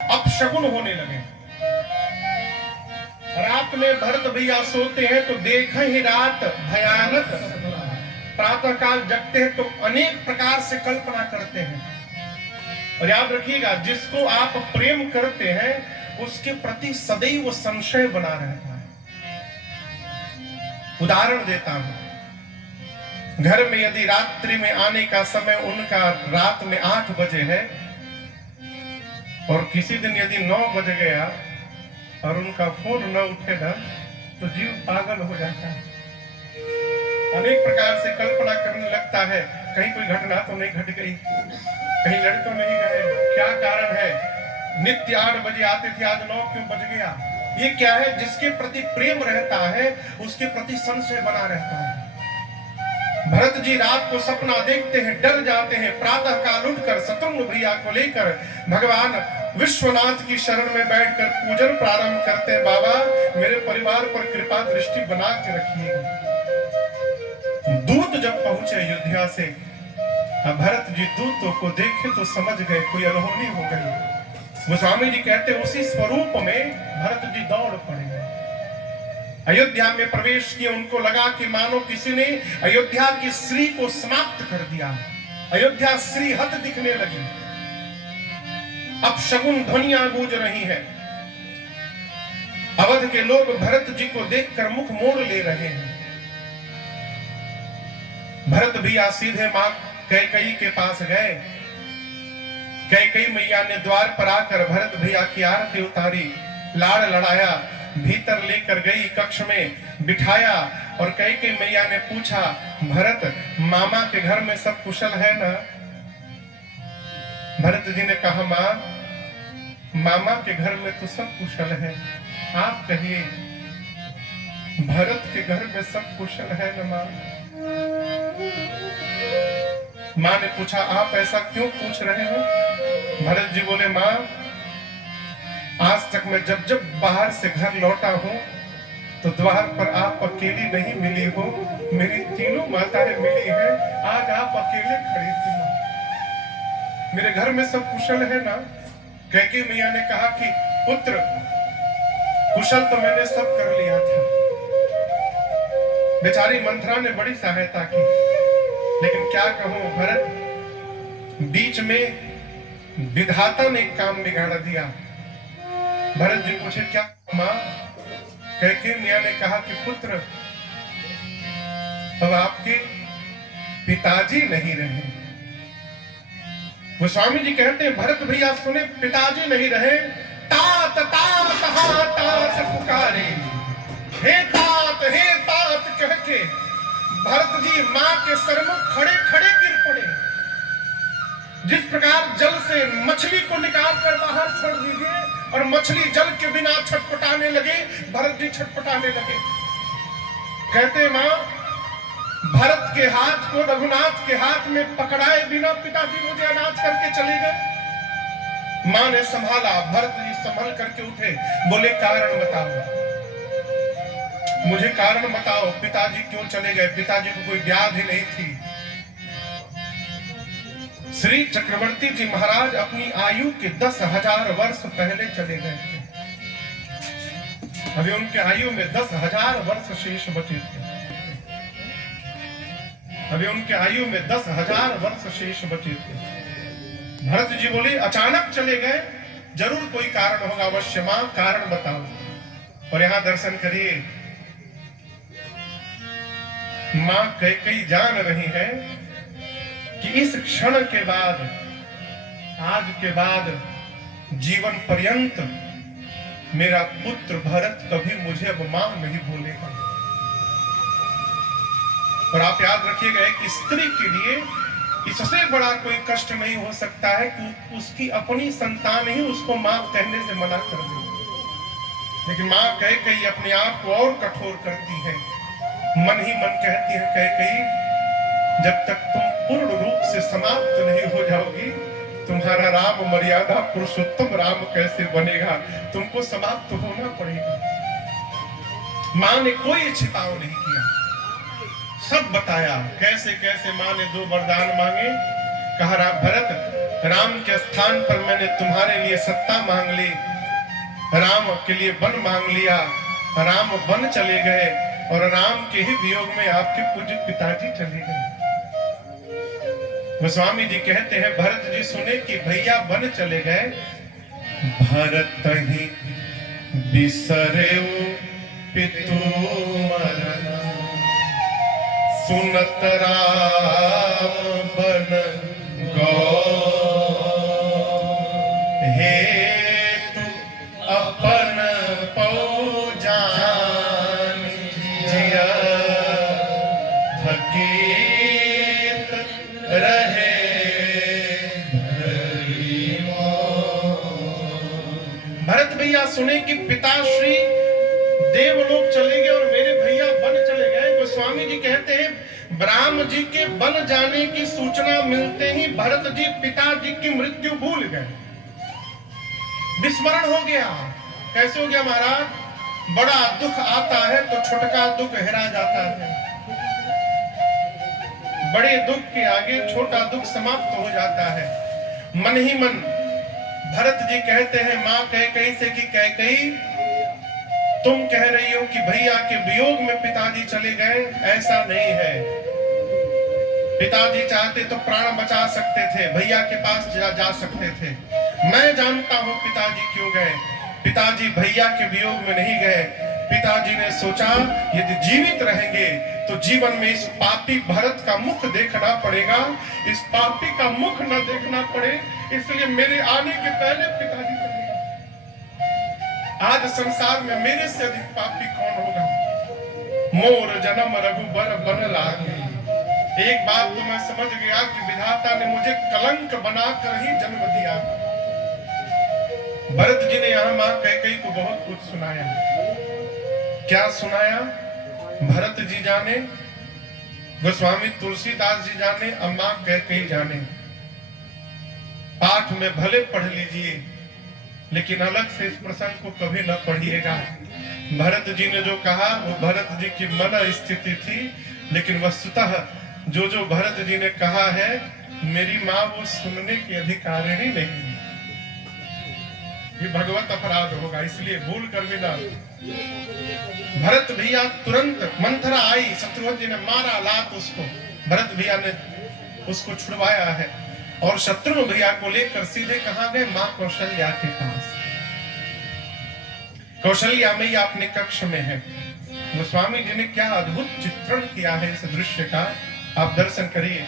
अपशगुन होने लगे। रात में भरत भैया सोते हैं तो देखें ही रात भयानक, प्रातः काल जगते हैं तो अनेक प्रकार से कल्पना करते हैं। और याद रखिएगा, जिसको आप प्रेम करते हैं उसके प्रति सदैव संशय बना रहता है। उदाहरण देता हूं, घर में यदि रात्रि में आने का समय उनका रात में 8 बजे है और किसी दिन यदि 9 बज गया और उनका फोन न उठेगा तो जीव पागल हो जाता है। अनेक प्रकार से कल्पना करने लगता है, कहीं कोई घटना तो नहीं घट गई, कहीं लड़ तो नहीं गए, क्या कारण है, नित्य 8 बजे आते थे आज 9 क्यों बज गया। ये क्या है? जिसके प्रति प्रेम रहता है उसके प्रति संशय बना रहता है। भरत जी रात को सपना देखते हैं, डर जाते हैं, प्रातः काल उठकर शत्रुघ्न भैया को लेकर भगवान विश्वनाथ की शरण में बैठकर पूजन प्रारंभ करते हैं। बाबा मेरे परिवार पर कृपा दृष्टि बना के रखिएगा। दूत जब पहुंचे अयोध्या से, भरत जी दूतों को देखे तो समझ गए कोई अनहोनी हो गई। गोस्वामी जी कहते उसी स्वरूप में भरत जी दौड़ पड़े। अयोध्या में प्रवेश किए, उनको लगा कि मानो किसी ने अयोध्या की श्री को समाप्त कर दिया। अयोध्या श्री हत दिखने लगी, अब शगुन ध्वनियां गूंज रही हैं। अवध के लोग भरत जी को देखकर मुख मोड़ ले रहे हैं। भरत भैया सीधे मां कैकेयी के पास गए। कैकेयी मैया ने द्वार पर आकर भरत भैया की आरती उतारी, लाड़ लड़ाया, भीतर लेकर गई, कक्ष में बिठाया और कैकेयी मैया ने पूछा, भरत मामा के घर में सब कुशल है ना? भरत जी ने कहा, मां मामा के घर में तो सब कुशल है, आप कहिए भरत के घर में सब कुशल है ना मां? मां ने पूछा, आप ऐसा क्यों पूछ रहे हो? भरत जी बोले, मां आज तक मैं जब जब बाहर से घर लौटा हूं तो द्वार पर आप अकेली नहीं मिली हो, मेरी तीनों माताएं मिली हैं, आज आप अकेले खड़ी थी मां। मेरे घर में सब कुशल है ना? कैकेयी मैया ने कहा कि पुत्र कुशल तो मैंने सब कर लिया था। बेचारी मंथरा ने बड़ी सहायता की, लेकिन क्या कहूं भरत, बीच में विधाता ने काम बिगाड़ दिया। भरत जी पूछे, क्या मां? कैकेयी मैया ने कहा कि पुत्र अब आपके पिताजी नहीं रहे। गोस्वामी जी कहते हैं भरत भैया सुने पिताजी नहीं रहे, तात तात हा तात पुकारे, हे तात कह के भरत जी मां के सरमुख खड़े खड़े गिर पड़े। जिस प्रकार जल से मछली को निकाल कर बाहर छोड़ दीजिए और मछली जल के बिना छटपटाने लगे, भरत जी छटपटाने लगे। कहते मां भरत के हाथ को रघुनाथ के हाथ में पकड़ाए बिना पिताजी मुझे अनाथ करके चले गए। मां ने संभाला, भरत जी संभल करके उठे, बोले कारण बताओ, मुझे कारण बताओ, पिताजी क्यों चले गए? पिताजी को कोई व्याधि नहीं थी। श्री चक्रवर्ती जी महाराज अपनी आयु के 10,000 वर्ष पहले चले गए थे। अभी उनके आयु में 10,000 वर्ष शेष बचे थे। अभी उनके आयु में 10,000 वर्ष शेष बचे थे। भरत जी बोले अचानक चले गए, जरूर कोई कारण होगा, अवश्य मां कारण बताओ। और यहां दर्शन करिए, मां कैकेयी जान रही है कि इस क्षण के बाद, आज के बाद जीवन पर्यंत मेरा पुत्र भरत कभी मुझे अब मां नहीं भूलेगा। और आप याद रखिएगा कि स्त्री के लिए इससे बड़ा कोई कष्ट नहीं हो सकता है कि उसकी अपनी संतान ही उसको मां कहने से मना कर दे। लेकिन मां कैकेयी अपने आप को और कठोर करती है, मन ही मन कहती है, कैकेयी जब तक तुम पूर्ण रूप से समाप्त नहीं हो जाओगी, तुम्हारा राम मर्यादा पुरुषोत्तम राम कैसे बनेगा? तुमको समाप्त होना पड़ेगा। मां ने कोई छिपाव नहीं किया, सब बताया। कैसे कैसे मां ने 2 वरदान मांगे। कहा भरत राम के स्थान पर मैंने तुम्हारे लिए सत्ता मांग ली, राम के लिए वन मांग लिया, राम वन चले गए और राम के ही वियोग में आपके पूज्य पिताजी चले गए। गोस्वामी जी कहते हैं भरत जी सुने कि भैया वन चले गए, भरत ही बिसरे पितु मरण, सुनत राम बन गौ, हे तू अपन पौ जान जिया, थकीत रहे भरत भैया सुने कि पिताश्री देवलोक चले गए और मेरे भैया वन चले गए। गोस्वामी जी कहते हैं राम जी के वन जाने की सूचना मिलते ही भरत जी पिताजी की मृत्यु भूल गए, विस्मरण हो गया। कैसे हो गया महाराज? बड़ा दुख आता है तो छोटका दुख हेरा जाता है, बड़े दुख के आगे छोटा दुख समाप्त हो जाता है। मन ही मन भरत जी कहते हैं मां कैकेयी से कि कैकेयी तुम कह रही हो कि भैया के वियोग में पिताजी चले गए, ऐसा नहीं है। पिताजी चाहते तो प्राण बचा सकते थे, भैया के पास जा सकते थे। मैं जानता हूं पिताजी क्यों गए। पिताजी भैया के वियोग में नहीं गए। पिताजी ने सोचा यदि जीवित रहेंगे तो जीवन में इस पापी भरत का मुख देखना पड़ेगा, इस पापी का मुख न देखना पड़े, इसलिए मेरे आने के पहले पिताजी चले गए। आज संसार में मेरे से अधिक पापी कौन होगा? मोर जन्म रघुबर बन लागे। एक बात तो मैं समझ गया कि विधाता ने मुझे कलंक बनाकर ही जन्म दिया। भरत जी ने यहां मां कैकेयी को बहुत कुछ सुनाया। क्या सुनाया? भरत जी जाने, गोस्वामी तुलसीदास जी जाने, अम्मा कैकेयी जाने। पाठ में भले पढ़ लीजिए लेकिन अलग से इस प्रसंग को कभी न पढ़िएगा। भरत जी ने जो कहा वो भरत जी की मन स्थिति थी, लेकिन वस्तुतः जो जो भरत जी ने कहा है मेरी मां वो सुनने की अधिकारिणी नहीं है। ये भगवत अपराध होगा, इसलिए भूल कर भी ना। भरत भैया तुरंत, मंथरा आई, शत्रुघ्न जी ने मारा लात उसको, भरत भैया ने उसको छुड़वाया है और शत्रुघ्न भैया को लेकर सीधे कहां गए? मां कौशल्या के पास। कौशल्या मैया अपने कक्ष में है। गोस्वामी जी ने क्या अद्भुत चित्रण किया है इस दृश्य का, आप दर्शन करिए।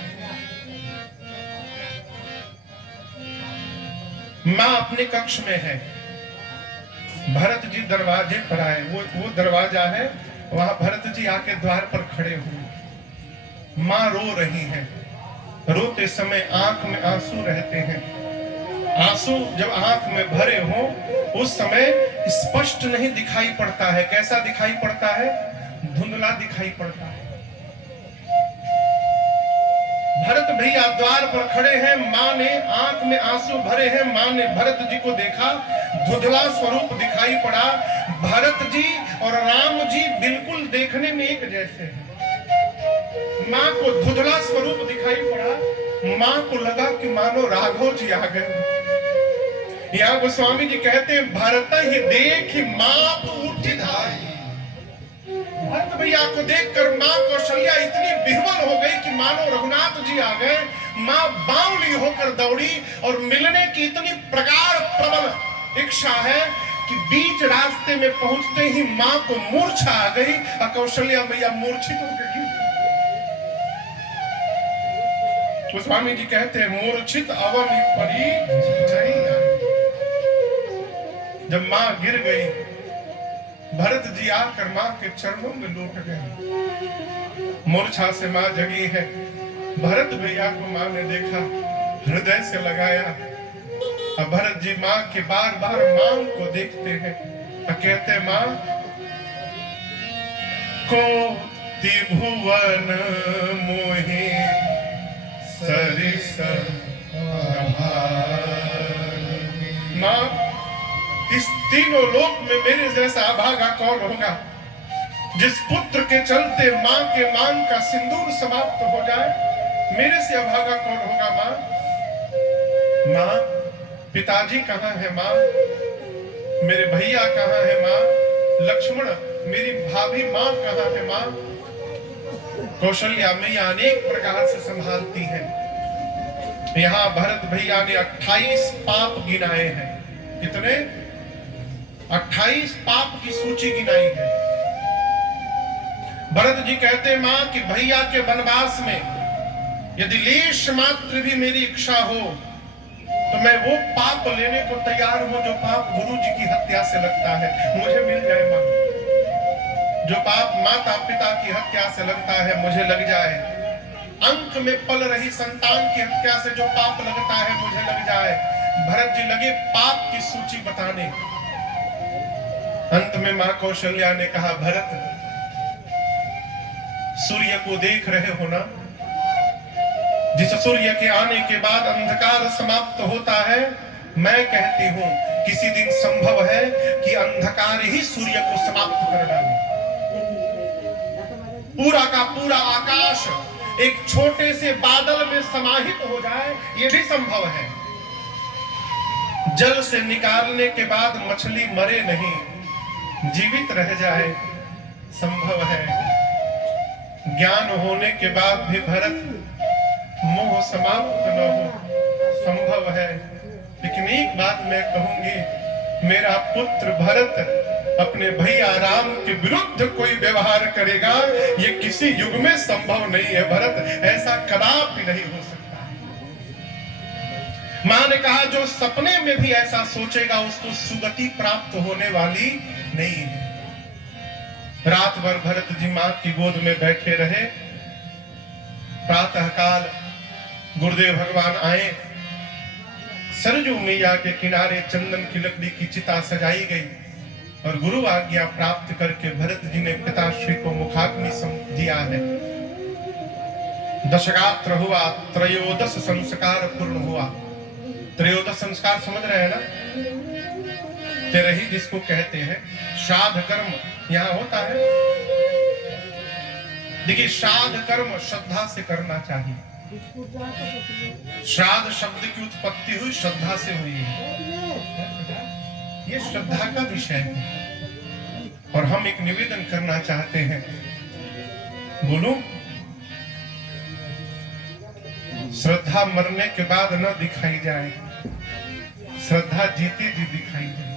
मां अपने कक्ष में है, भरत जी दरवाजे पर आए। वो दरवाजा है, वहां भरत जी आके द्वार पर खड़े हुए। मां रो रही हैं। रोते समय आंख में आंसू रहते हैं। आंसू जब आंख में भरे हो उस समय स्पष्ट नहीं दिखाई पड़ता है। कैसा दिखाई पड़ता है? धुंधला दिखाई पड़ता है। भरत भैया द्वार पर खड़े हैं, मां ने आंख में आंसू भरे हैं। मां ने भरत जी को देखा, धुंधला स्वरूप दिखाई पड़ा। भरत जी और राम जी बिल्कुल देखने में एक जैसे हैं। मां को धुंधला स्वरूप दिखाई पड़ा। मां को लगा कि मानो राघव जी आ गए। यहाँ गोस्वामी जी कहते हैं भरत ही देख मां तो उठी धाई। भरत भैया को देखकर मां कौशल्या इतनी विह्वल हो गई कि मानो रघुनाथ जी आ गए। मां बावली होकर दौड़ी और मिलने की इतनी प्रगाढ़ प्रबल इच्छा है कि बीच रास्ते में पहुंचते ही मां को मूर्छा आ गई और कौशल्या मैया मूर्छित होकर गिर गई। गोस्वामी जी कहते हैं मूर्छित अवनी परी जहिया। जब मां गिर गई, भरत जी आकर मां के चरणों में लौट गए। मूर्छा से मां जगी है। भरत भैया को मां ने देखा, हृदय से लगाया। अब भरत जी मां के बार बार मांग को देखते हैं और कहते मां को त्रिभुवन मोहि सरिस मां, इस तीनों लोक में मेरे जैसा अभागा कौन होगा जिस पुत्र के चलते मां के मांग का सिंदूर समाप्त हो जाए? मेरे से अभागा कौन होगा मां? माँ पिताजी कहाँ है माँ, मेरे भैया कहाँ है माँ, लक्ष्मण मेरी भाभी माँ कहाँ है माँ। कौशल्या मैया अनेक प्रकार से संभालती है। यहाँ भरत भैया ने 28 पाप गिनाए हैं। कितने? 28 पाप की सूची गिनाई है। भरत जी कहते मां कि भैया के वनवास में यदि लेश मात्र भी मेरी इच्छा हो तो मैं वो पाप लेने को तैयार हूं जो पाप गुरु जी की हत्या से लगता है, मुझे मिल जाए मां। जो पाप माता पिता की हत्या से लगता है मुझे लग जाए। अंक में पल रही संतान की हत्या से जो पाप लगता है मुझे लग जाए। भरत जी लगे पाप की सूची बताने। अंत में मां कौशल्या ने कहा, भरत सूर्य को देख रहे हो ना, जिस सूर्य के आने के बाद अंधकार समाप्त होता है, मैं कहती हूं किसी दिन संभव है कि अंधकार ही सूर्य को समाप्त कर डाले। पूरा का पूरा आकाश एक छोटे से बादल में समाहित हो जाए, यह भी संभव है। जल से निकालने के बाद मछली मरे नहीं, जीवित रह जाए, संभव है। ज्ञान होने के बाद भी भरत मोह समाप्त न हो, संभव है। लेकिन एक बात मैं कहूंगी, मेरा पुत्र भरत अपने भैया राम के विरुद्ध कोई व्यवहार करेगा, ये किसी युग में संभव नहीं है भरत, ऐसा कदापि नहीं हो सकता। मां ने कहा जो सपने में भी ऐसा सोचेगा उसको सुगति प्राप्त होने वाली नहीं है। रात भर भरत जी मां की गोद में बैठे रहे। प्रातः काल गुरुदेव भगवान आए। सरजू मैया के किनारे चंदन की लकड़ी की चिता सजाई गई और गुरु आज्ञा प्राप्त करके भरत जी ने पिताश्री को मुखाग्नि दिया है। दशगात्र हुआ, त्रयोदश संस्कार पूर्ण हुआ। त्रयोदश संस्कार समझ रहे हैं ना? तेरे ही जिसको कहते हैं श्राद्ध कर्म यहां होता है। देखिए श्राद्ध कर्म श्रद्धा से करना चाहिए। श्राद्ध शब्द की उत्पत्ति हुई श्रद्धा से हुई है। ये श्रद्धा का विषय है और हम एक निवेदन करना चाहते हैं। बोलो, श्रद्धा मरने के बाद न दिखाई जाए, श्रद्धा जीते जी दिखाई जाए।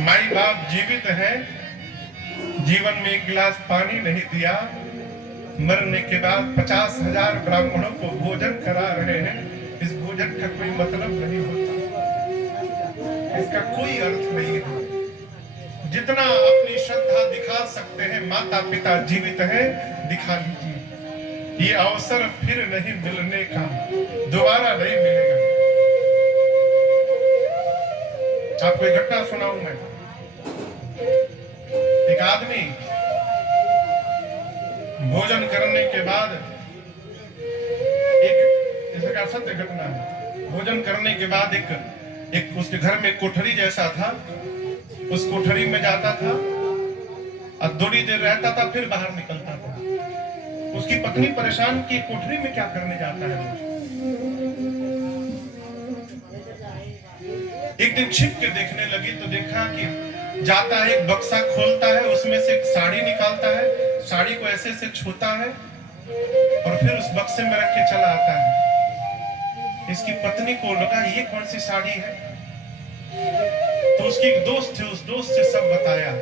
माई बाप जीवित है, जीवन में एक गिलास पानी नहीं दिया, मरने के बाद 50,000 ब्राह्मणों को भोजन करा रहे हैं। इस भोजन का कोई मतलब नहीं होता, इसका कोई अर्थ नहीं है। जितना अपनी श्रद्धा दिखा सकते हैं, माता पिता जीवित है, दिखा लीजिए। ये अवसर फिर नहीं मिलने का, दोबारा नहीं मिलेगा। आपको एक घटना सुनाऊं मैं। एक आदमी भोजन करने के बाद, एक इसका सत्य घटना है, भोजन करने के बाद एक उसके घर में कोठरी जैसा था। उस कोठरी में जाता था और थोड़ी देर रहता था, फिर बाहर निकलता था। उसकी पत्नी परेशान कि कोठरी में क्या करने जाता है। एक दिन छिप के देखने लगी तो देखा कि जाता है, एक बक्सा खोलता है, उसमें से एक साड़ी निकालता है, साड़ी को ऐसे से छूता है और फिर उस बक्से में रख के चला आता है। इसकी पत्नी को लगा ये कौन सी साड़ी है, तो उसकी एक दोस्त थी, उस दोस्त से सब बताया।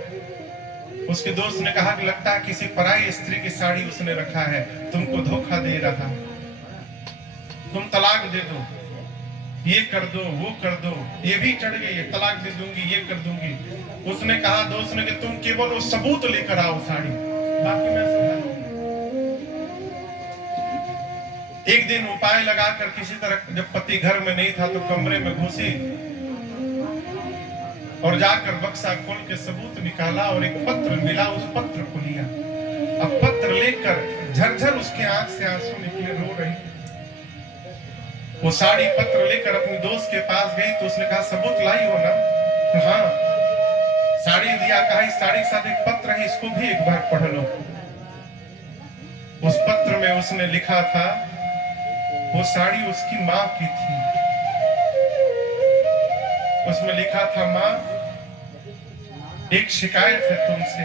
उसके दोस्त ने कहा कि लगता है किसी पराई स्त्री की साड़ी उसने रखा है, तुमको धोखा दे रहा है, तुम तलाक दे दो, ये कर दो, वो कर दो, ये भी चढ़ गई है, तलाक दे दूंगी, ये कर दूंगी। उसने कहा दोस्त ने कि तुम केवल वो सबूत लेकर आओ साड़ी, बाकी मैं समझा। एक दिन उपाय लगाकर किसी तरह, जब पति घर में नहीं था तो कमरे में घुसी और जाकर बक्सा खोल के सबूत निकाला और एक पत्र मिला। उस पत्र को लिया, अब पत्र लेकर झरझर उसके आंख से आंसू निकले, रो रही। वो साड़ी पत्र लेकर अपने दोस्त के पास गई तो उसने कहा सबूत लाई हो ना? हाँ। साड़ी दिया, कहा इस साड़ी के साथ एक पत्र है, इसको भी एक बार पढ़ लो। उस पत्र में उसने लिखा था वो साड़ी उसकी माँ की थी। उसमें लिखा था, माँ एक शिकायत है तुमसे,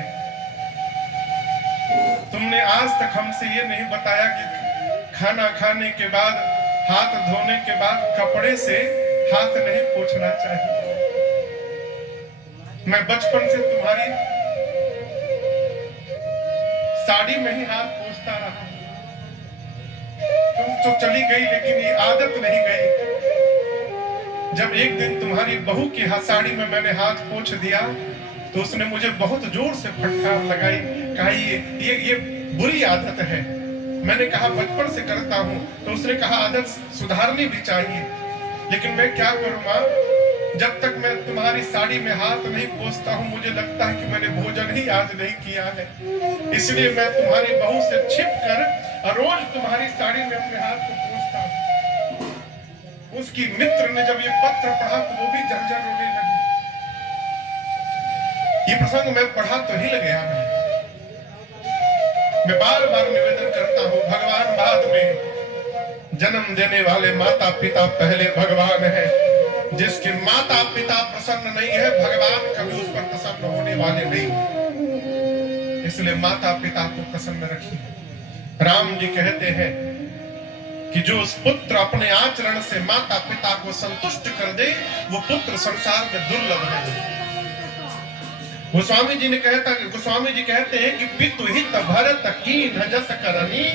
तुमने आज तक हमसे ये नहीं बताया कि खाना खाने के बाद, हाथ धोने के बाद कपड़े से हाथ नहीं पोंछना चाहिए। मैं बचपन से तुम्हारी साड़ी में ही हाथ पोंछता रहा, तुम तो चली गई लेकिन ये आदत नहीं गई। जब एक दिन तुम्हारी बहू की साड़ी में मैंने हाथ पोंछ दिया तो उसने मुझे बहुत जोर से फटकार लगाई, कहा ये बुरी आदत है। मैंने कहा बचपन से करता हूं। तो उसने कहा आदत सुधारनी भी चाहिए, लेकिन मैं क्या करूं मां, जब तक मैं तुम्हारी साड़ी में हाथ नहीं पोंछता हूं मुझे लगता है कि मैंने भोजन ही आज नहीं किया है। इसलिए मैं तुम्हारी बहू से छिप कर रोज तुम्हारी साड़ी में अपने हाथ को पोंछता हूं। उसकी मित्र ने जब ये पत्र पढ़ा तो वो भी झरझर रोने लगी। ये प्रसंग मैं पढ़ा तो हिल गया। मैं बार बार निवेदन करता हूं, भगवान बाद में जन्म देने वाले माता पिता पहले भगवान है। जिसके माता पिता प्रसन्न नहीं है, भगवान कभी उस पर प्रसन्न होने वाले नहीं। इसलिए माता पिता को प्रसन्न रखिए। राम जी कहते हैं कि जो उस पुत्र अपने आचरण से माता पिता को संतुष्ट कर दे, वो पुत्र संसार में दुर्लभ है। गोस्वामी जी कहते हैं कि पितु हित भरत कीन जस करनी,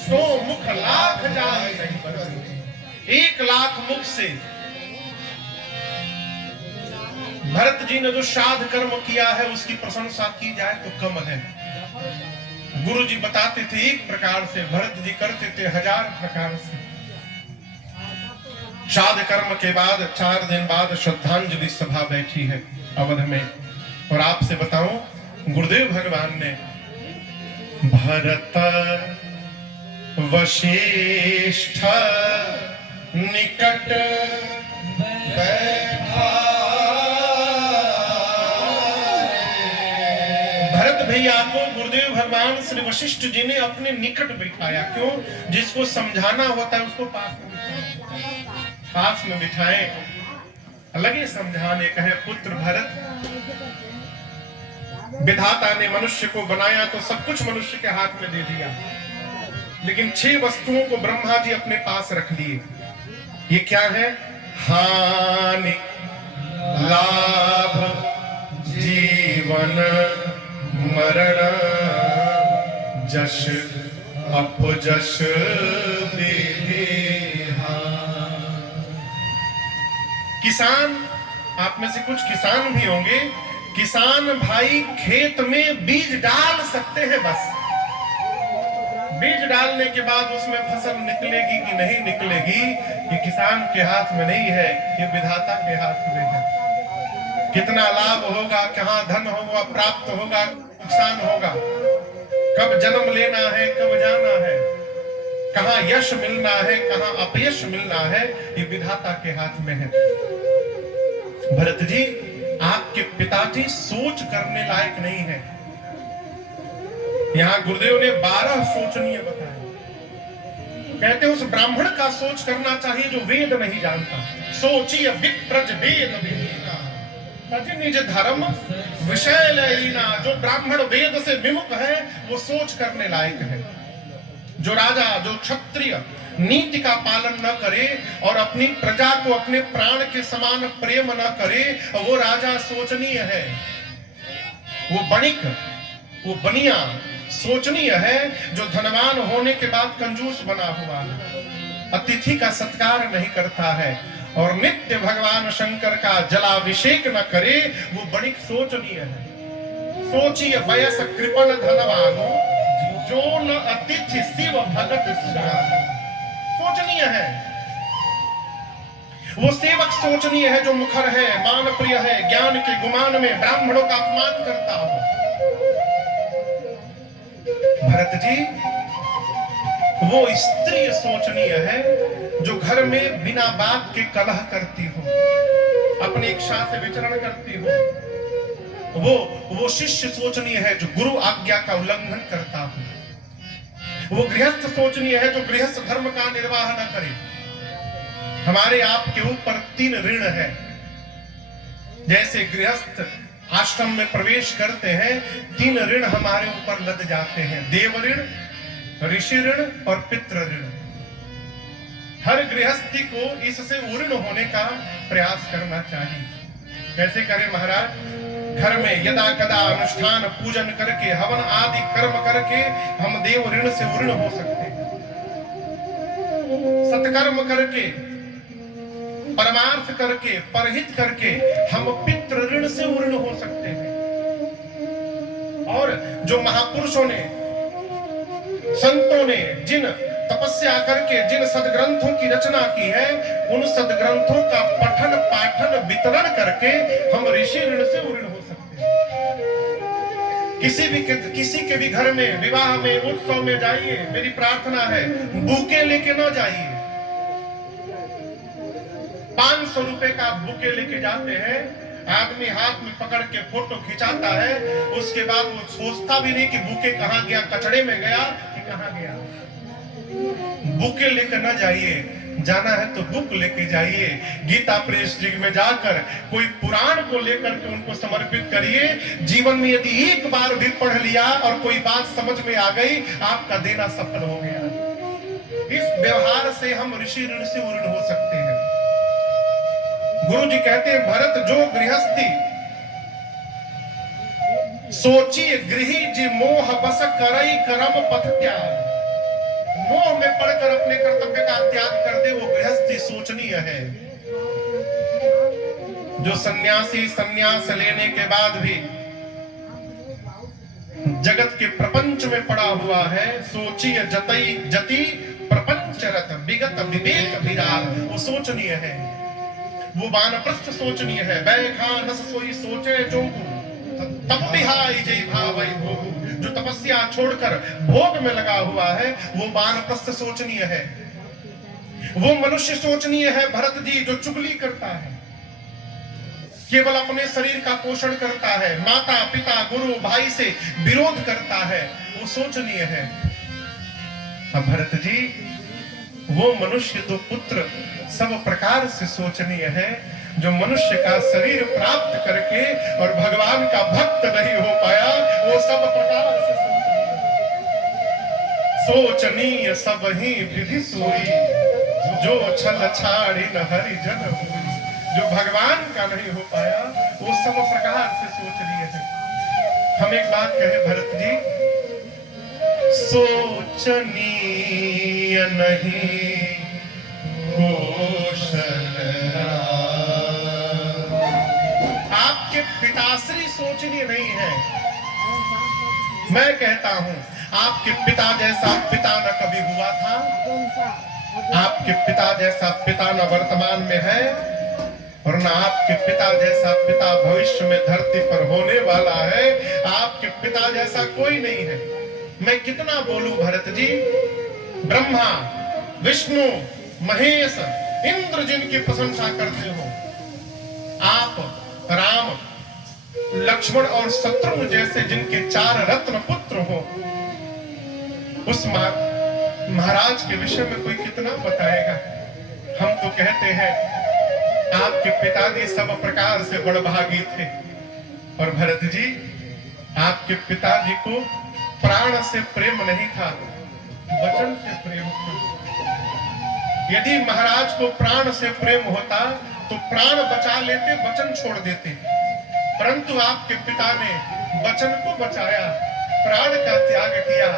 सो मुख लाख जान नहीं बरनी। 1 लाख मुख से भरत जी ने जो श्राद्ध कर्म किया है उसकी प्रशंसा की जाए तो कम है। गुरु जी बताते थे 1 प्रकार से, भरत जी करते थे 1000 प्रकार से। श्राद्ध कर्म के बाद 4 दिन बाद श्रद्धांजलि सभा बैठी है अवध में। और आपसे बताऊं, गुरुदेव भगवान ने भरत वशिष्ठ निकट बैठा, भरत भैया को गुरुदेव भगवान श्री वशिष्ठ जी ने अपने निकट बिठाया। क्यों? जिसको समझाना होता है उसको पास में बिठाए, लगे समझाने। कहे पुत्र भरत, विधाता ने मनुष्य को बनाया तो सब कुछ मनुष्य के हाथ में दे दिया, लेकिन 6 वस्तुओं को ब्रह्मा जी अपने पास रख लिए। ये क्या है? हानि, लाभ, जीवन, मरण, जश, अपजश, किसान, आप में से कुछ किसान भी होंगे। किसान भाई खेत में बीज डाल सकते हैं, बस बीज डालने के बाद उसमें फसल निकलेगी कि नहीं निकलेगी ये किसान के हाथ में नहीं है, ये विधाता के हाथ में है। कितना लाभ होगा, कहाँ धन होगा, प्राप्त होगा, नुकसान होगा, कब जन्म लेना है, कब जाना है, कहाँ यश मिलना है, कहाँ अपयश मिलना है, ये विधाता के हाथ में है। भरत जी, आपके पिताजी सोच करने लायक नहीं है। यहां गुरुदेव ने 12 सोचनीय बताए। कहते उस ब्राह्मण का सोच करना चाहिए जो वेद नहीं जानता। सोचिय विप्रज वेद विहीना, तज निज धर्म विषय लहीना। जो ब्राह्मण वेद से विमुख है वो सोच करने लायक है। जो राजा, जो क्षत्रिय नीति का पालन न करे और अपनी प्रजा को अपने प्राण के समान प्रेम न करे, वो राजा सोचनीय है। वो बणिक, वो बनिया सोचनीय है। जो धनवान होने के बाद कंजूस बना हुआ है, अतिथि का सत्कार नहीं करता है और नित्य भगवान शंकर का जलाभिषेक न करे, वो बणिक सोचनीय है। सोचिए वयस कृपण धनवानो, जो न अतिथि शिव भगत सोचनीय है। वो सेवक सोचनीय है जो मुखर है, मान प्रिय है, ज्ञान के गुमान में ब्राह्मणों का अपमान करता हो। भरत जी, वो स्त्री सोचनीय है जो घर में बिना बात के कलह करती हो, अपनी इच्छा से विचरण करती हो। वो शिष्य सोचनीय है जो गुरु आज्ञा का उल्लंघन करता हो। वो गृहस्थ शोचनीय है जो गृहस्थ धर्म का निर्वाह न करे। हमारे आपके ऊपर 3 ऋण है। जैसे गृहस्थ आश्रम में प्रवेश करते हैं, 3 ऋण हमारे ऊपर लद जाते हैं, देव ऋण, ऋषि ऋण और पितृ ऋण। हर गृहस्थी को इससे उऋण होने का प्रयास करना चाहिए। कैसे करें महाराज? घर में यदा कदा अनुष्ठान पूजन करके, हवन आदि कर्म करके हम देव ऋण से उऋण हो सकते हैं। सत्कर्म करके, परमार्थ करके, परहित करके हम पितृ ऋण से उऋण हो सकते हैं। और जो महापुरुषों ने, संतों ने जिन तपस्या करके जिन सदग्रंथों की रचना की है, उन सदग्रंथों का पठन पाठन वितरण करके हम ऋषि ऋण से उऋण हो सकते हैं। किसी के भी घर में, विवाह में, उत्सव में जाइए, मेरी प्रार्थना है बुके लेके ना जाइए। 500 रुपए का बुके लेके जाते हैं, आदमी हाथ में पकड़ के फोटो खिंचाता है, उसके बाद वो सोचता भी नहीं कि बुके कहां गया, कचड़े में गया कि कहां गया। बुके लेकर ना जाइए, जाना है तो बुक लेके जाइए। गीता प्रेस जी में जाकर कोई पुराण को लेकर के उनको समर्पित करिए। जीवन में यदि एक बार भी पढ़ लिया और कोई बात समझ में आ गई, आपका देना सफल हो गया। इस व्यवहार से हम ऋषि ऋण से उऋण हो सकते हैं। गुरु जी कहते हैं, भरत जो गृहस्थी सोचिए गृही जी मोह बस करई करम पथ त्याग। मोह में पड़कर अपने कर्तव्य का त्याग कर दे, वो गृहस्थी सोचनीय है। जो सन्यासी संन्यास लेने के बाद भी जगत के प्रपंच में पड़ा हुआ है, सोचिए जतई जति प्रपंच रत विगत विवेक विराग, वो सोचनीय है। वो वानप्रस्थ सोचनीय है। बैखा नस सोई सोचे जोगु तब बिहाई जय भावई भोगु। जो तपस्या छोड़कर भोग में लगा हुआ है, वो वानप्रस्थ सोचनीय है। वो मनुष्य सोचनीय है भरत जी जो चुगली करता है, केवल अपने शरीर का पोषण करता है, माता पिता गुरु भाई से विरोध करता है, वो सोचनीय है। अब भरत जी वो मनुष्य तो पुत्र सब प्रकार से सोचनीय है, जो मनुष्य का शरीर प्राप्त करके और भगवान का भक्त नहीं हो पाया, वो सब प्रकार से सोचनीय सब ही विधि सोई, जो छल छाड़ी न हरि जन हुई। जो भगवान का नहीं हो पाया, वो सब प्रकार से सोचनीय है। हम एक बात कहे भरत जी, सोचनीय नहीं आपके पिताश्री सोचनीय नहीं है। मैं कहता हूं, आपके पिता जैसा पिता न कभी हुआ था, आपके पिता जैसा पिता न वर्तमान में है, और न आपके पिता जैसा पिता भविष्य में धरती पर होने वाला है। आपके पिता जैसा कोई नहीं है। मैं कितना बोलूं भरत जी, ब्रह्मा विष्णु महेश इंद्र जिनकी प्रशंसा करते हो, आप राम लक्ष्मण और शत्रुघ्न जैसे जिनके 4 रत्न पुत्र हो, उस महाराज के विषय में कोई कितना बताएगा। हम तो कहते हैं आपके पिताजी सब प्रकार से बड़भागी थे, और भरत जी आपके पिताजी को प्राण से प्रेम नहीं था, वचन से प्रेम था। यदि महाराज को प्राण से प्रेम होता तो प्राण बचा लेते, वचन छोड़ देते, परंतु आपके पिता ने वचन को बचाया, प्राण का त्याग किया।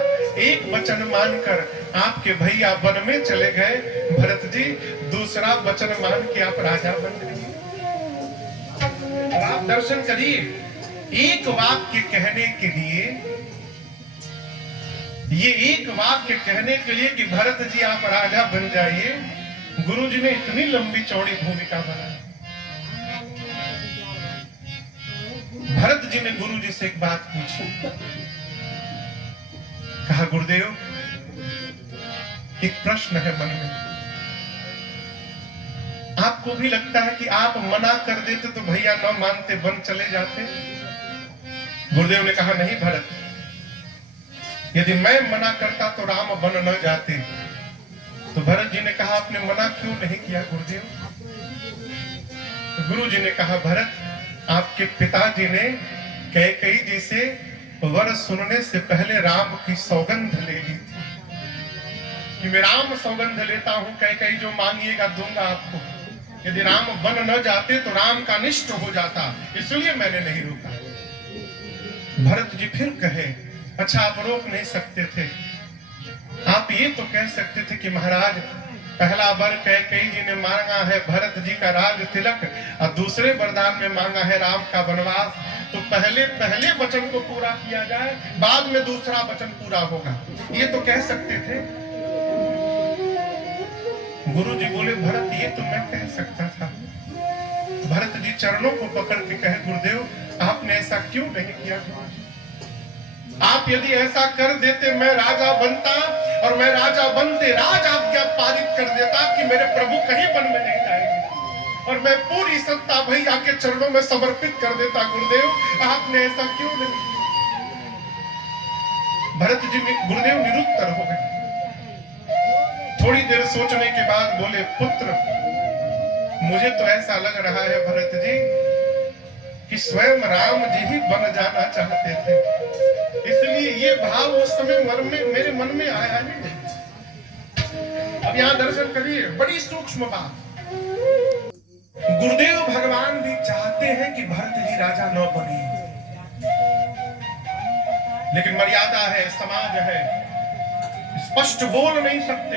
एक वचन मानकर आपके भैया वन में चले गए, भरत जी दूसरा वचन मान के आप राजा बन गए। आप दर्शन करिए, एक वाक्य कहने के लिए, ये एक वाक्य कहने के लिए कि भरत जी आप राजा बन जाइए, गुरु जी ने इतनी लंबी चौड़ी भूमिका बनाई। भरत जी ने गुरु जी से एक बात पूछी, कहा गुरुदेव एक प्रश्न है मन में, आपको भी लगता है कि आप मना कर देते तो भैया न मानते, वन चले जाते? गुरुदेव ने कहा नहीं भरत, यदि मैं मना करता तो राम बन न जाते। तो भरत जी ने कहा आपने मना क्यों नहीं किया गुरुदेव? तो गुरु जी ने कहा भरत, आपके पिताजी ने कैकेयी जी से वर सुनने से पहले राम की सौगंध ले ली थी कि मैं राम सौगंध लेता हूं, कैकेयी जो मांगिएगा दूंगा आपको। यदि राम बन न जाते तो राम का निष्ठ हो जाता, इसलिए मैंने नहीं रोका। भरत जी फिर कहे अच्छा आप रोक नहीं सकते थे, आप ये तो कह सकते थे कि महाराज पहला वर कैकेयी जी ने मांगा है भरत जी का राज तिलक और दूसरे वरदान में मांगा है राम का वनवास, तो पहले वचन को पूरा किया जाए, बाद में दूसरा वचन पूरा होगा, ये तो कह सकते थे। गुरु जी बोले भरत ये तो मैं कह सकता था। भरत जी चरणों को पकड़ के कहे गुरुदेव आपने ऐसा क्यों नहीं किया? आप यदि ऐसा कर देते मैं राजा बनता, और मैं राजा बनते राज आज्ञा पारित कर देता कि मेरे प्रभु कहीं वन में नहीं जाएंगे, और मैं पूरी सत्ता भैया के चरणों में समर्पित कर देता। गुरुदेव आपने ऐसा क्यों नहीं किया? भरत जी गुरुदेव निरुत्तर हो गए। थोड़ी देर सोचने के बाद बोले पुत्र मुझे तो ऐसा लग रहा है भरत जी कि स्वयं राम जी ही बन जाना चाहते थे, इसलिए ये भाव उस समय मेरे मन में आया ही नहीं। अब यहां दर्शन करिए, बड़ी सूक्ष्म बात। गुरुदेव भगवान भी चाहते हैं कि भरत जी राजा न बने, लेकिन मर्यादा है, समाज है, स्पष्ट बोल नहीं सकते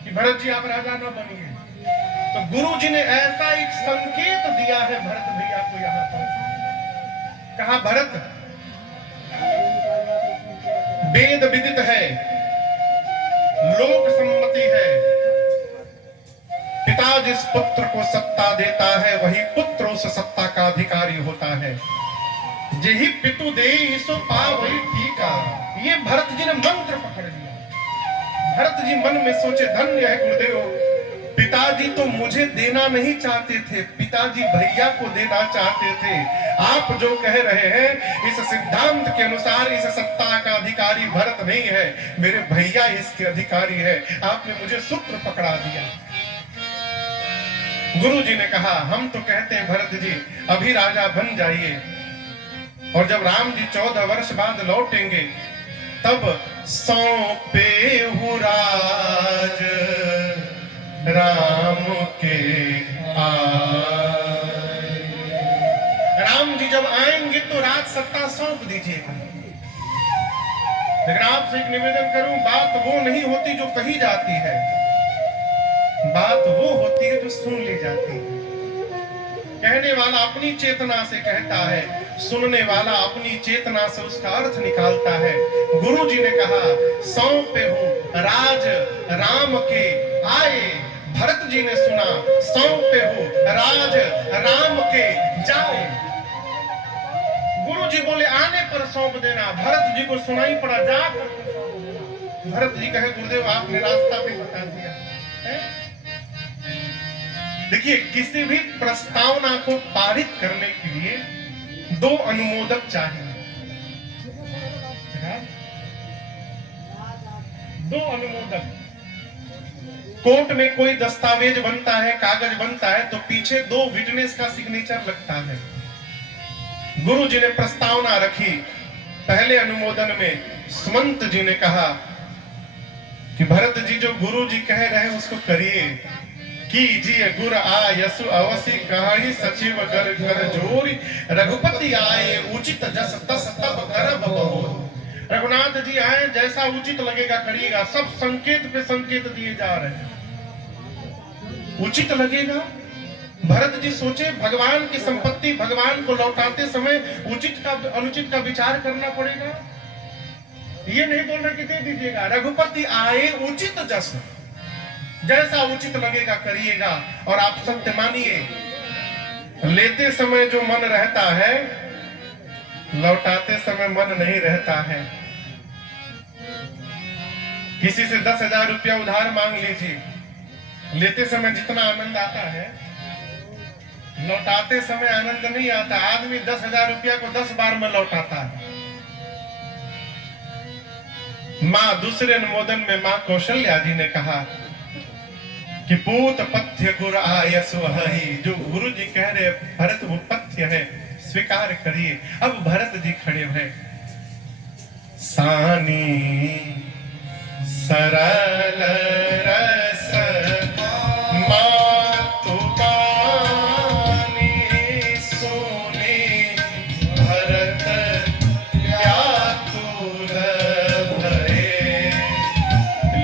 कि भरत जी आप राजा न बनिए। तो गुरु जी ने ऐसा एक संकेत दिया है भरत भैया को, यहां पर कहा भरत वेद विदित है, लोक सम्मति है, पिता जिस पुत्र को सत्ता देता है वही पुत्र उस सत्ता का अधिकारी होता है। जेहि पितु देहि सो पावई ठीका। ये भरत जी ने मंत्र पकड़ लिया। भरत जी मन में सोचे धन्य है गुरुदेव, पिताजी तो मुझे देना नहीं चाहते थे, पिताजी भैया को देना चाहते थे। आप जो कह रहे हैं इस सिद्धांत के अनुसार इस सत्ता का अधिकारी भरत नहीं है, मेरे भैया इसके अधिकारी है। आपने मुझे सूत्र पकड़ा दिया। गुरु जी ने कहा हम तो कहते हैं भरत जी अभी राजा बन जाइए, और जब राम जी 14 वर्ष बाद लौटेंगे तब सौंपे राज राम के आए। राम जी जब आएंगे तो राज सत्ता सौंप दीजिएगा। लेकिन आपसे एक निवेदन करूं, बात वो नहीं होती जो कही जाती है, बात वो होती है जो सुन ली जाती है। कहने वाला अपनी चेतना से कहता है, सुनने वाला अपनी चेतना से उसका अर्थ निकालता है। गुरु जी ने कहा सौंपे हो राज राम के आए, भरत जी ने सुना सौंपे हो राज राम के जाए। गुरु जी बोले आने पर सौंप देना, भरत जी को सुनाई पड़ा जा। भरत जी कहे गुरुदेव आपने रास्ता भी बता दिया है? देखिए किसी भी प्रस्तावना को पारित करने के लिए 2 अनुमोदक चाहिए। 2 अनुमोदक। कोर्ट में कोई दस्तावेज बनता है, कागज बनता है, तो पीछे 2 विटनेस का सिग्नेचर लगता है। गुरु जी ने प्रस्तावना रखी। पहले अनुमोदन में सुमंत जी ने कहा कि भरत जी जो गुरु जी कह रहे हैं उसको करिए। कीजिए गुर आयसु अवसी कहानी सचिव कर घर जोरी, रघुपति आए उचित जस तस तब करब बहु। रघुनाथ जी आए जैसा उचित लगेगा करिएगा। सब संकेत पे संकेत दिए जा रहे हैं, उचित लगेगा। भरत जी सोचे भगवान की संपत्ति भगवान को लौटाते समय उचित का अनुचित का विचार करना पड़ेगा। ये नहीं बोलना कि दे दीजिएगा। रघुपति आए उचित जस, जैसा उचित लगेगा करिएगा। और आप सत्य मानिए, लेते समय जो मन रहता है लौटाते समय मन नहीं रहता है। किसी से 10,000 रुपया उधार मांग लीजिए, लेते समय जितना आनंद आता है लौटाते समय आनंद नहीं आता। आदमी 10,000 रुपया को 10 बार में लौटाता है। मां दूसरे अनुमोदन में मां कौशल्या जी ने कहा कि पूत पथ्य गुर आयस वही। जो गुरु जी कह रहे भरत वो पथ्य है, स्वीकार करिए। अब भरत जी खड़े हैं। सानी सरल रस मातु बानी सुनी भरत व्याकुल भये।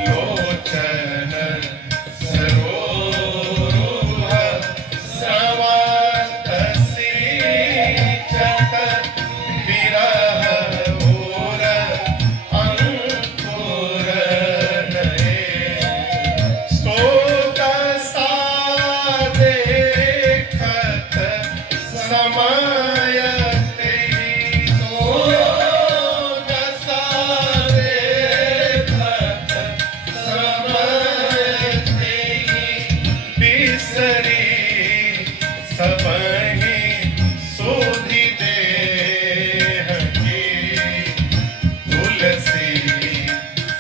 लोचन सरोरुह स्रवत सिंचत विरह उर अंकुर नये। शोक सा देखत समय तेहि। शोक सा देखत समय तेहि। बिसरी सबहि सुधि देह की। तुलसी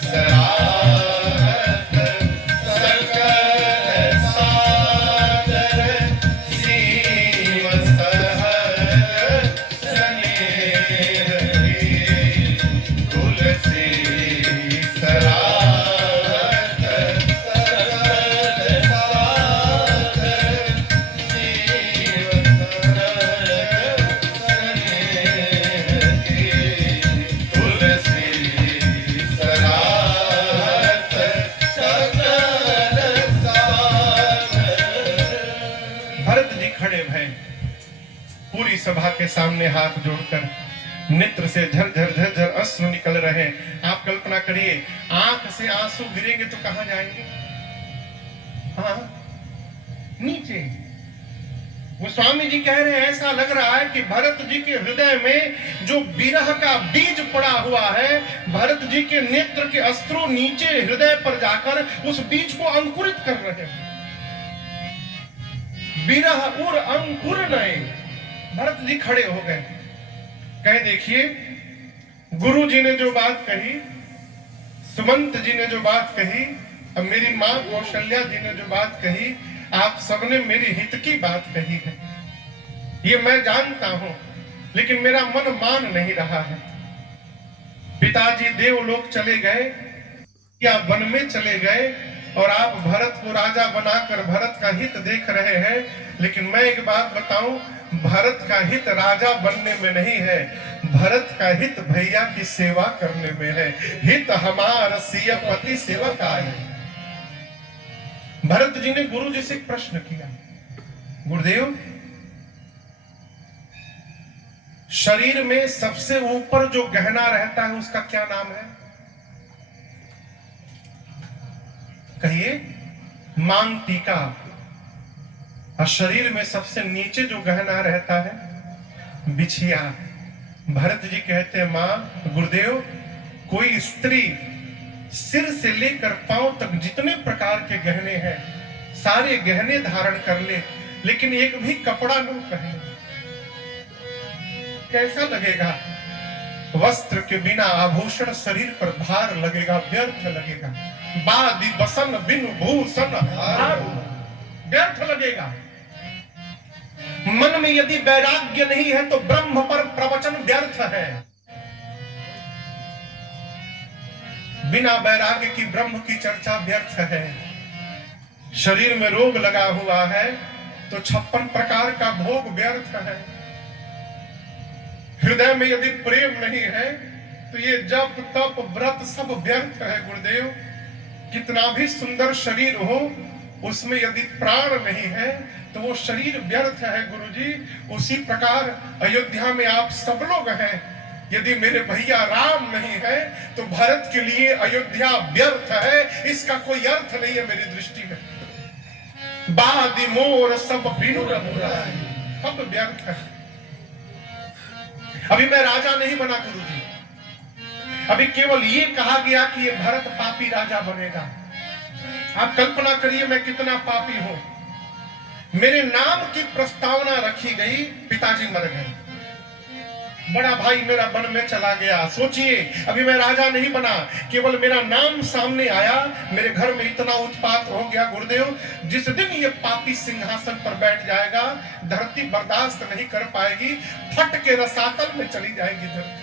सराहत सकल सादर सीम सहज स्नेह की। तुलसी सराहत सकल सादर सीम सहज स्नेह की। तुलसी सराहत सकल सादर। भरत जी खड़े भय पूरी सभा के सामने हाथ जोड़कर, नेत्र से झरझर झरझर अश्रु निकल रहे हैं। आप कल्पना करिए, आंख से आंसू गिरेंगे तो कहां जाएंगे? हाँ, नीचे। वो स्वामी जी कह रहे हैं ऐसा लग रहा है कि भरत जी के हृदय में जो विरह का बीज पड़ा हुआ है, भरत जी के नेत्र के अश्रु नीचे हृदय पर जाकर उस बीज को अंकुरित कर रहे हैं। विरह उर अंकुर नए। भरत जी खड़े हो गए, कहे देखिए गुरु जी ने जो बात कही, सुमंत जी ने जो बात कही, अब मेरी मां कौशल्या जी ने जो बात कही, आप सबने मेरी हित की बात कही है, ये मैं जानता हूं, लेकिन मेरा मन मान नहीं रहा है। पिताजी देवलोक चले गए या वन में चले गए और आप भरत को राजा बनाकर भरत का हित देख रहे हैं, लेकिन मैं एक बात बताऊं, भरत का हित राजा बनने में नहीं है, भरत का हित भैया की सेवा करने में है। हित हमार सिय पति सेवक आए। भरत जी ने गुरु जी से एक प्रश्न किया, गुरुदेव शरीर में सबसे ऊपर जो गहना रहता है उसका क्या नाम है? कहिए। मांग टीका। और शरीर में सबसे नीचे जो गहना रहता है, बिछिया। भरत जी कहते हैं, मां गुरुदेव कोई स्त्री सिर से लेकर पांव तक जितने प्रकार के गहने हैं सारे गहने धारण कर ले, लेकिन एक भी कपड़ा न पहने, कैसा लगेगा? वस्त्र के बिना आभूषण शरीर पर भार लगेगा, व्यर्थ लगेगा। बादी बसन बिन भूषण व्यर्थ लगेगा। मन में यदि वैराग्य नहीं है तो ब्रह्म पर प्रवचन व्यर्थ है। बिना वैराग्य की ब्रह्म की चर्चा व्यर्थ है। शरीर में रोग लगा हुआ है तो 56 प्रकार का भोग व्यर्थ है। हृदय में यदि प्रेम नहीं है तो ये जप तप व्रत सब व्यर्थ है। गुरुदेव कितना भी सुंदर शरीर हो, उसमें यदि प्राण नहीं है तो वो शरीर व्यर्थ है। गुरुजी उसी प्रकार अयोध्या में आप सब लोग हैं, यदि मेरे भैया राम नहीं है तो भरत के लिए अयोध्या व्यर्थ है। इसका कोई अर्थ नहीं है मेरी दृष्टि में। बादी मोर सब बिनु सब व्यर्थ है। अभी मैं राजा नहीं बना गुरुजी, अभी केवल ये कहा गया कि ये भरत पापी राजा बनेगा। आप कल्पना करिए मैं कितना पापी हूं। मेरे नाम की प्रस्तावना रखी गई, पिताजी मर गए, बड़ा भाई मेरा वन में चला गया। सोचिए, अभी मैं राजा नहीं बना, केवल मेरा नाम सामने आया, मेरे घर में इतना उत्पात हो गया गुरुदेव, जिस दिन ये पापी सिंहासन पर बैठ जाएगा, धरती बर्दाश्त नहीं कर पाएगी, फट के रसातल में चली जाएगी धरती।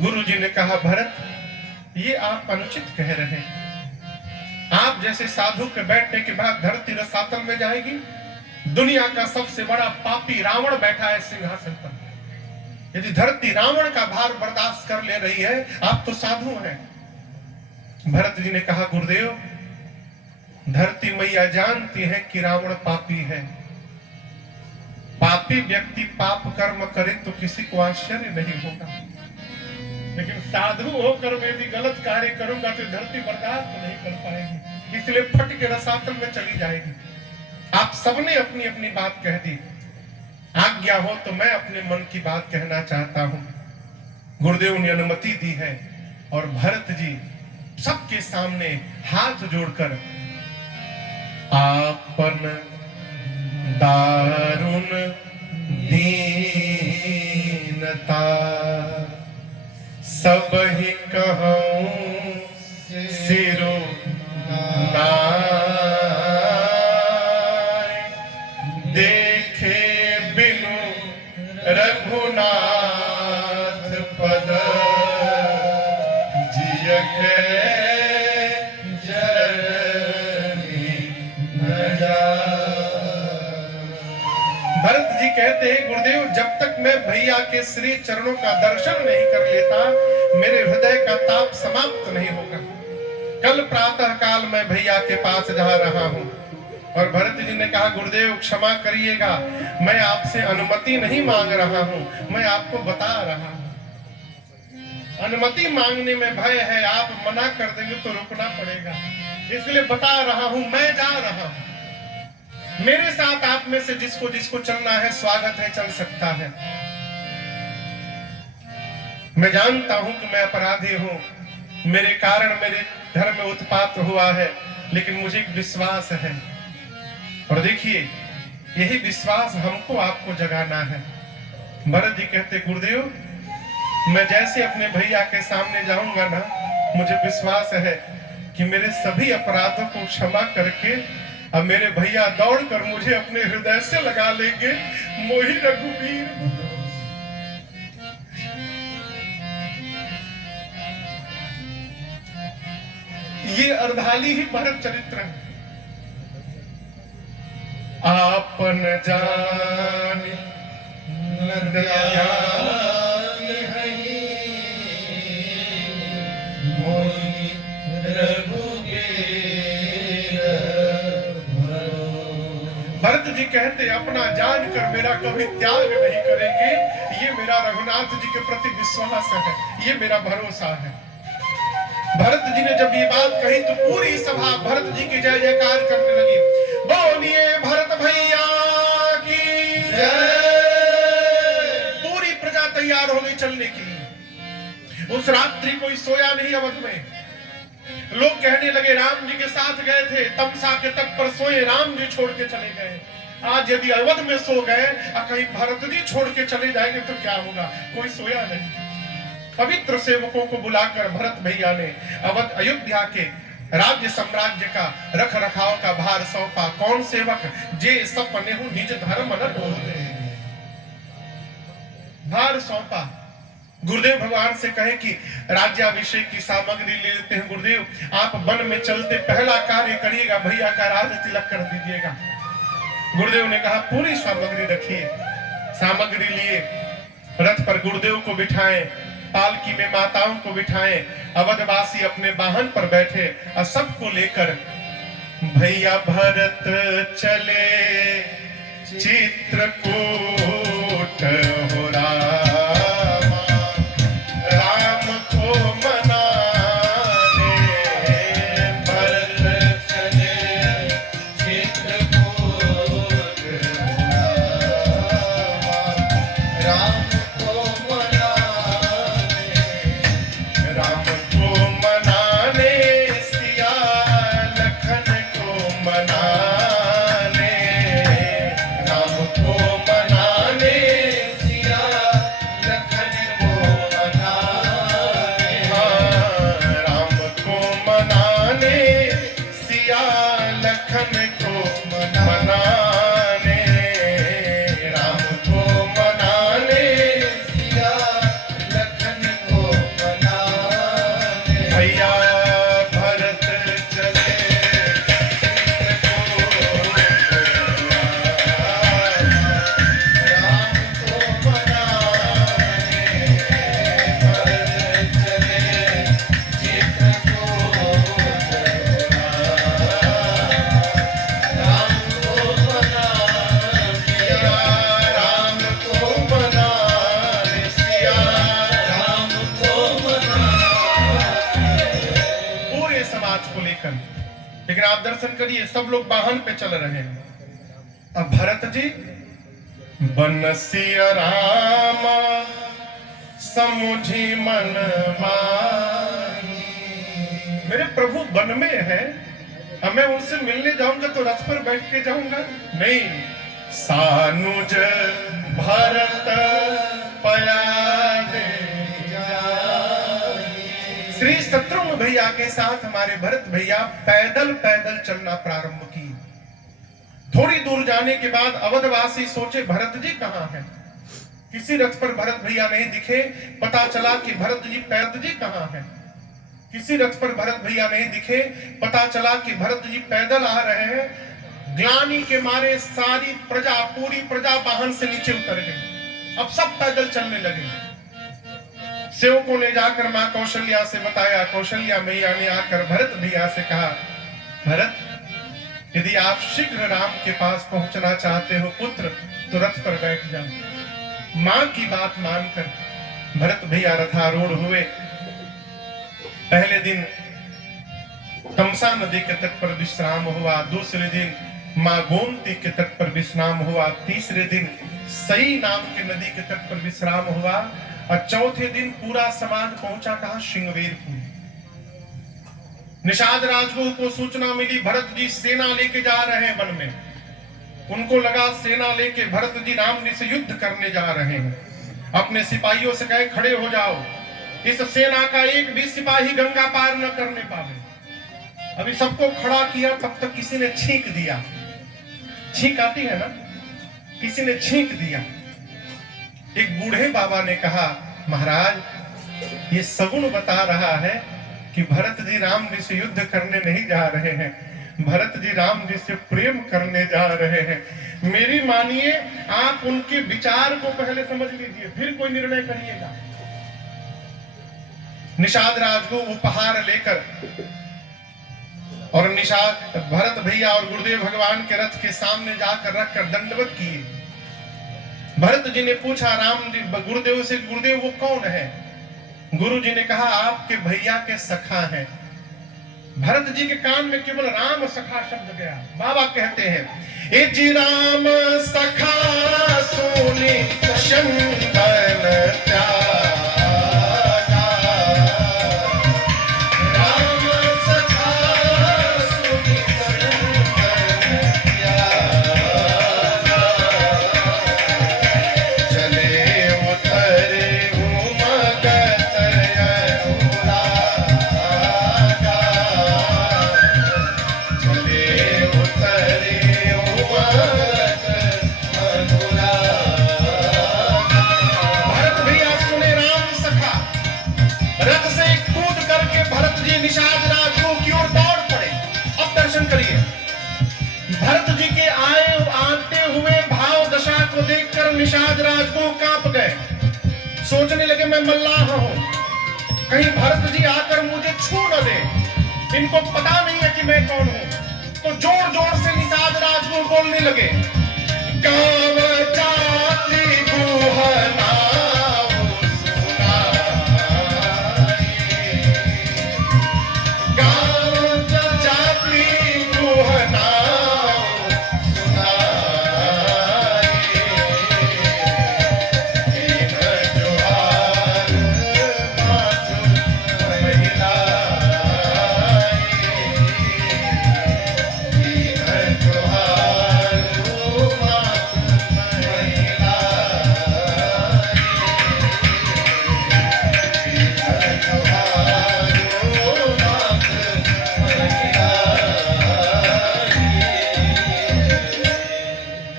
गुरुजी ने कहा, भरत, ये आप अनुचित कह रहे हैं। आप जैसे साधु के बैठने के बाद धरती रसातल में जाएगी? दुनिया का सबसे बड़ा पापी रावण बैठा है सिंहासन पर। यदि धरती रावण का भार बर्दाश्त कर ले रही है, आप तो साधु हैं। भरत जी ने कहा, गुरुदेव, धरती मैया जानती है कि रावण पापी है। पापी व्यक्ति पाप कर्म करे तो किसी को आश्चर्य नहीं होगा, लेकिन साधु होकर मैं यदि गलत कार्य करूंगा तो धरती बर्दाश्त नहीं कर पाएगी, इसलिए फट के रसातल में चली जाएगी। आप सबने अपनी अपनी बात कह दी, आज्ञा हो तो मैं अपने मन की बात कहना चाहता हूं। गुरुदेव ने अनुमति दी है और भरत जी सबके सामने हाथ जोड़कर, आपन दारुण दीनता सब ही कहूं सिरो देखे बिनु रघुनाथ पद जियक जरनी न जाय। भरत जी कहते हैं, गुरुदेव, जब तक मैं भैया के श्री चरणों का दर्शन नहीं कर लेता, मेरे हृदय का ताप समाप्त नहीं होगा। कल प्रातः काल मैं भैया के पास जा रहा हूं। और भरत जी ने कहा, गुरुदेव क्षमा करिएगा, मैं आपसे अनुमति नहीं मांग रहा हूं, मैं आपको बता रहा हूं। अनुमति मांगने में भय है, आप मना कर देंगे तो रुकना पड़ेगा, इसलिए बता रहा हूं, मैं जा रहा हूं। मेरे साथ आप में से जिसको जिसको चलना है, स्वागत है, चल सकता है। मैं जानता हूं कि मैं अपराधी हूं, मेरे कारण मेरे घर में उत्पात हुआ है, लेकिन मुझे एक विश्वास है। और देखिए, यही विश्वास हमको आपको जगाना है। भरत जी कहते, गुरुदेव, मैं जैसे अपने भैया के सामने जाऊंगा ना, मुझे विश्वास है कि मेरे सभी अपराधों को क्षमा करके अब मेरे भैया दौड़कर मुझे अपने हृदय से लगा लेंगे। मोहि रघुवीर। ये अर्धाली ही भरत चरित्र है। आपन जान भरत जी कहते, अपना जानकर मेरा कभी त्याग नहीं करेंगे। ये मेरा रघुनाथ जी के प्रति विश्वास है, ये मेरा भरोसा है। भरत जी ने जब ये बात कही तो पूरी सभा भरत जी की जय जयकार करने लगी। बोलिए भरत भैया की जय। पूरी प्रजा तैयार हो गई चलने के लिए। उस रात्रि कोई सोया नहीं अवध में। लोग कहने लगे, राम जी के साथ गए थे, तमसा के तट पर सोए, राम जी छोड़ के चले गए। आज यदि अवध में सो गए और कहीं भरत जी छोड़ के चले जाएंगे तो क्या होगा? कोई सोया नहीं। पवित्र सेवकों को बुलाकर भरत भैया ने अवध अयोध्या के राज्य साम्राज्य का रख रखाव का भार सौंपा। कौन सेवक? जे सपने हो निज धर्म न डोले, भार सौंपा। गुरुदेव भगवान से कहे कि राज्याभिषेक की सामग्री ले लेते हैं। गुरुदेव, आप वन में चलते पहला कार्य करिएगा, भैया का राज तिलक कर दीजिएगा। गुरुदेव ने कहा, पूरी सामग्री रखिए। सामग्री लिए रथ पर गुरुदेव को बिठाएं, पालकी में माताओं को बिठाएं, अवधवासी अपने वाहन पर बैठे और सबको लेकर भैया भरत चले चित्रकूट हो राम को मनाने। भरत चले चित्रकूट राम को मनाने, सिया लखन को मनाने, राम को दर्शन करिए, सब लोग वाहन पे चल रहे हैं। अब भरत जी बनसिया रामा समुझी मन माही, मेरे प्रभु वन में है, अब मैं उनसे मिलने जाऊंगा तो रथ पर बैठ के जाऊंगा? नहीं, सानुज भरत पयाने जाई। श्री शत्रुघ्न भैया के साथ हमारे भरत भैया पैदल पैदल चलना प्रारंभ की। थोड़ी दूर जाने के बाद अवधवासी सोचे भरत जी कहां हैं? किसी रथ पर भरत भैया नहीं दिखे। पता चला कि भरत जी कहां हैं? किसी रथ पर भरत भैया नहीं दिखे। पता चला कि भरत जी पैदल आ रहे हैं। ग्लानि के मारे सारी प्रजा, पूरी प्रजा वाहन से नीचे उतर गई। अब सब पैदल चलने लगे। सेवकों ने जाकर मां कौशल्या से बताया। कौशल्या मैया ने आकर भरत भैया से कहा, भरत, यदि आप शीघ्र राम के पास पहुंचना चाहते हो पुत्र, तो रथ पर बैठ जाओ। मां की बात मानकर भरत भैया रथारूढ़ हुए। पहले दिन तमसा नदी के तट पर विश्राम हुआ। दूसरे दिन मां गोमती के तट पर विश्राम हुआ। तीसरे दिन सई नाम के नदी के तट पर विश्राम हुआ। और चौथे दिन पूरा समाज पहुंचा कहा? श्रृंगवेरपुर। निषाद राजगुरु को सूचना मिली भरत जी सेना लेके जा रहे हैं वन में। उनको लगा सेना लेके भरत जी राम जी से युद्ध करने जा रहे हैं। अपने सिपाहियों से कहे खड़े हो जाओ, इस सेना का एक भी सिपाही गंगा पार न करने पावे। अभी सबको खड़ा किया, तब तक किसी ने छींक दिया। छींक आती है ना, किसी ने छींक दिया। एक बूढ़े बाबा ने कहा, महाराज ये सगुन बता रहा है कि भरत जी राम जी से युद्ध करने नहीं जा रहे हैं, भरत जी राम जी से प्रेम करने जा रहे हैं। मेरी मानिए, आप उनके विचार को पहले समझ लीजिए, फिर कोई निर्णय करिएगा। निषाद राज को उपहार लेकर और निषाद भरत भैया और गुरुदेव भगवान के रथ के सामने जाकर रखकर दंडवत किए। भरत जी ने पूछा राम जी गुरुदेव से, गुरुदेव वो कौन है? गुरु जी ने कहा आपके भैया के सखा हैं। भरत जी के कान में केवल राम सखा शब्द गया। बाबा कहते हैं, ए जी राम सखा सोनी शंकर त्यागा, राम सखा सोनी शंकर त्यागा, चले उतरे उमगत निषाद राजगुरु की ओर दौड़ पड़े। अब दर्शन करिए। भरत जी के आते हुए भाव दशा को देखकर निषाद राजगुरु कांप गए। सोचने लगे मैं मल्लाह हूं, कहीं भरत जी आकर मुझे छू न दे, इनको पता नहीं है कि मैं कौन हूं। तो जोर जोर से निषाद राजगुरु बोलने लगे, गाँव जाति गुहना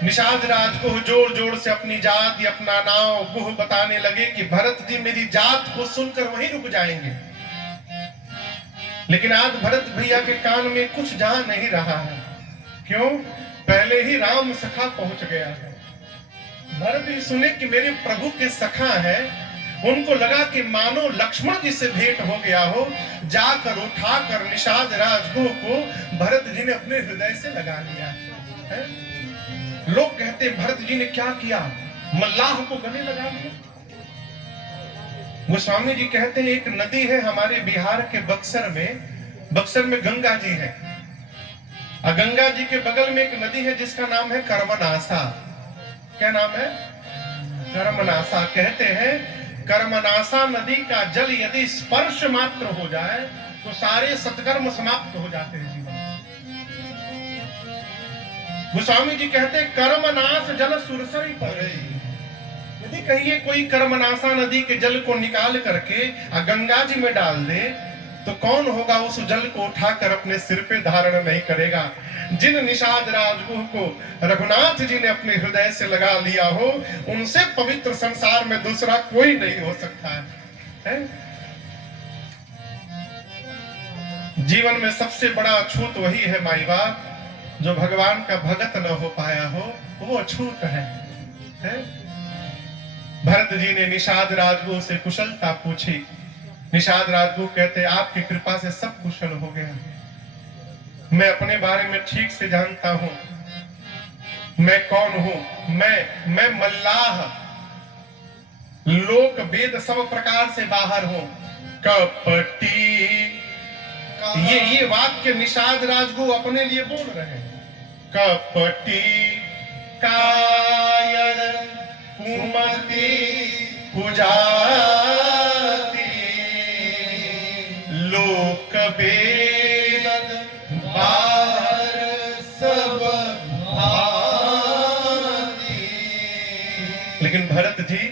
निषाद राज को जोर जोर से अपनी जात या अपना नाम गुह बताने लगे कि भरत जी मेरी जात को सुनकर वहीं रुक जाएंगे। लेकिन आज भरत भैया के कान में कुछ जा नहीं रहा है। क्यों? पहले ही राम सखा पहुंच गया है। भरत जी सुने कि मेरे प्रभु के सखा है, उनको लगा कि मानो लक्ष्मण जी से भेंट हो गया हो। जाकर उठाकर निषाद राजगुरु को भरत जी ने अपने हृदय से लगा लिया है। लोग कहते भरत जी ने क्या किया? मल्लाह को गले लगा दिया। गोस्वामी जी कहते हैं एक नदी है हमारे बिहार के बक्सर में गंगा जी है। गंगा जी के बगल में एक नदी है जिसका नाम है कर्मनासा। क्या नाम है? कर्मनासा। कहते हैं कर्मनासा नदी का जल यदि स्पर्श मात्र हो जाए तो सारे सत्कर्म समाप्त हो जाते हैं जीवन में। गोस्वामी जी कहते हैं कर्मनाश जल सुरसरी पड़े। यदि कहिए कोई कर्मनासा नदी के जल को निकाल करके गंगा जी में डाल दे तो कौन होगा उस जल को उठाकर अपने सिर पे धारण नहीं करेगा। जिन निषाद राजगुह को रघुनाथ जी ने अपने हृदय से लगा लिया हो उनसे पवित्र संसार में दूसरा कोई नहीं हो सकता है? जीवन में सबसे बड़ा अछूत वही है माई बाप, जो भगवान का भगत न हो पाया हो वो अछूत है? भरत जी ने निषाद राजगुह से कुशलता पूछी। निषाद राजगुह कहते आपकी कृपा से सब कुशल हो गया। मैं अपने बारे में ठीक से जानता हूं। मैं कौन हूं? मैं मल्लाह, लोक वेद सब प्रकार से बाहर हूं। कपटी, ये वाक्य निषाद राजगुह अपने लिए बोल रहे हैं। कपटी कायर कुमति पुजाती लोक वेद बाहर सब भाती। लेकिन भरत जी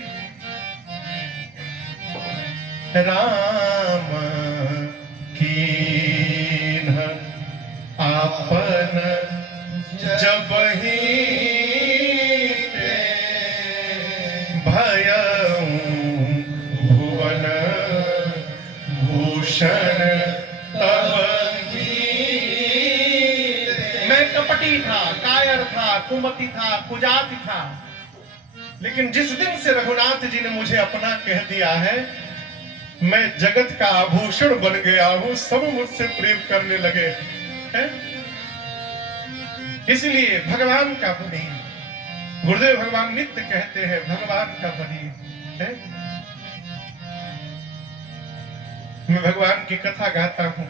राम कीन्ह आपन जब ही भयऊ भुवन भूषण तब ही। मैं कपटी था, कायर था, कुमति था, कुजाति था, लेकिन जिस दिन से रघुनाथ जी ने मुझे अपना कह दिया है मैं जगत का आभूषण बन गया हूं। सब मुझसे प्रेम करने लगे हैं। इसलिए भगवान का बनी। गुरुदेव भगवान नित्य कहते हैं भगवान का बनी है। मैं भगवान की कथा गाता हूं।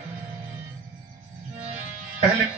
पहले